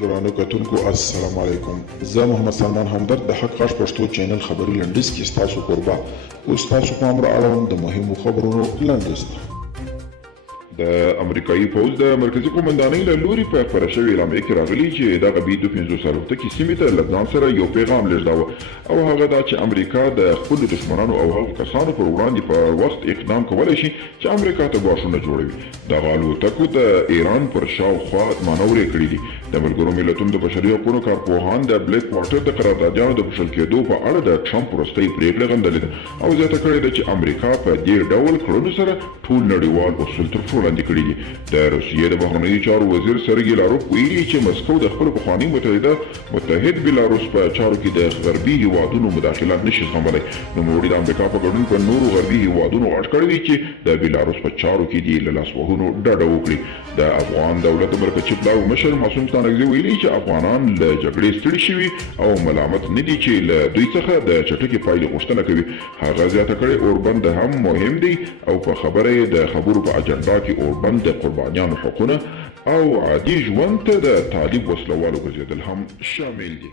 درانه کتونکو السلام علیکم. زه محمد سلمان همدرد د حق غږ پښتو چینل خبري لنډیز کې ستاسو کوربه اوس تاسو پام را اړوم د مهمو خبرونو لنډیز ته. د امریکایي پوځ د مرکزي قومندانۍ له لوري په خپره شوې اعلامیه کې راغلي چې دغه بیدو 500 الوتکې سیمې ته له ځان سره یو پیغام لېږداوه او هغه دا چې امریکا د خپلو دښمنانو او هغو کسانو پر وړاندې په وخت اقدام کولی شي چې امریکا ته ګواښونه جوړوي. دغه الوتکو د ایران پر شاوخوا مانورې کړي دي. د ملګرو ملتونو د بشري حقوقو کارپوهان د بلیک واټر د قراردادیانو د بښل کېدو په اړه د ټرمپ وروستۍ پرېکړه غندلې ده او زیاته کړې ده چې امریکا په دې ډول کړنو سره ټول نړیوال اصول تر پښو لاندې کړي دي. د روسیې د بهرنیو چارو وزیر سرګي لاروف ویلي چې مسکو د خپل پخواني متحد بیلاروس په چارو کې د غربي هیوادونو مداخلت نشي زغملی. نوموړي د امریکا په ګډون په نورو غربي هیوادونو غږ کړی دی چې د بیلاروس په چارو کې دې له لاسوهنو ډډه وکړي. د افغان دولت د مرکزي پلاوي مشر معصوم ستانکزي ویلي چې افغانان له جګړې ستړي شوي او ملامت نه دي چې له دوی څخه د چټکې پایلې غوښتنه کوي. هغه زیاته کړې اوربند هم مهم دی او په خبره یې د خبرو په اجنډا کې اوربند د قربانیانو حقونه او عادي ژوند ته د طالب وسلوالو ګرځېدل هم شامل دي.